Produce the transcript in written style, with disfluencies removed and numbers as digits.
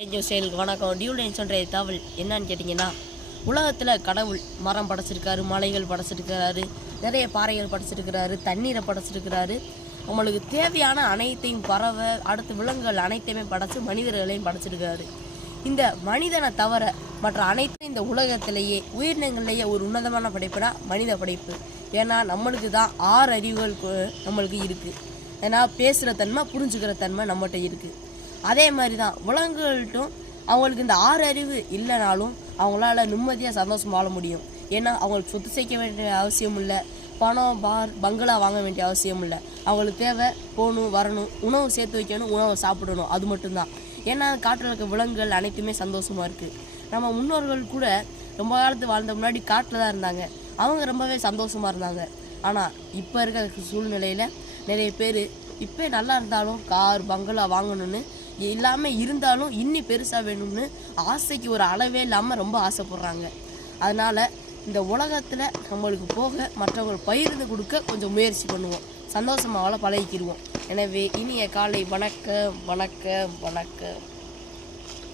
செயலுக்கு வணக்கம். டியூலைன் சொல்கிற தகவல் என்னன்னு கேட்டிங்கன்னா, உலகத்தில் கடவுள் மரம் படைச்சிருக்காரு, மலைகள் படைச்சிருக்கிறாரு, நிறைய பாறைகள் படைச்சிருக்கிறாரு, தண்ணீரை படைச்சிருக்கிறாரு. நம்மளுக்கு தேவையான அனைத்தையும் பறவை அடுத்து விலங்குகள் அனைத்தையுமே படைச்சு மனிதர்களையும் படைச்சிருக்கிறாரு. இந்த மனிதனை தவிர மற்ற அனைத்தும் இந்த உலகத்திலேயே உயிரினங்கள்லேயே ஒரு உன்னதமான படைப்புனா மனித படைப்பு. ஏன்னா நம்மளுக்கு தான் 6 அறிவுகள் நம்மளுக்கு இருக்குது. ஏன்னா பேசுகிற தன்மை, புரிஞ்சுக்கிற தன்மை நம்மகிட்ட இருக்குது. அதே மாதிரி தான் விலங்குகள்ட்டும் அவங்களுக்கு இந்த 6 அறிவு இல்லைனாலும் அவங்களால நிம்மதியாக சந்தோஷம் வாழ முடியும். ஏன்னா அவங்களுக்கு சொத்து சேர்க்க வேண்டிய அவசியம் இல்லை, பணம் பங்களா வாங்க வேண்டிய அவசியம் இல்லை. அவங்களுக்கு தேவை போகணும், வரணும், உணவு சேர்த்து வைக்கணும், உணவை சாப்பிடணும், அது மட்டும்தான். ஏன்னா காட்டில் இருக்க விலங்குகள் அனைத்துமே சந்தோஷமாக இருக்குது. நம்ம முன்னோர்கள் கூட ரொம்ப காலத்து வாழ்ந்த முன்னாடி காட்டில் தான் இருந்தாங்க. அவங்க ரொம்பவே சந்தோஷமாக இருந்தாங்க. ஆனால் இப்போ இருக்க சூழ்நிலையில் நிறைய பேர் இப்போ நல்லா இருந்தாலும் கார் பங்களா வாங்கணும்னு எல்லாமே இருந்தாலும் இன்னி பெருசாக வேணும்னு ஆசைக்கு ஒரு அளவே இல்லாமல் ரொம்ப ஆசைப்படுறாங்க. அதனால் இந்த உலகத்தில் நம்மளுக்கு போக மற்றவர்கள் பகிர்ந்து கொடுக்க கொஞ்சம் முயற்சி பண்ணுவோம், சந்தோஷமாக பழகிக்கிடுவோம். எனவே இனிய காலை வணக்கம் வணக்கம் வணக்கம்.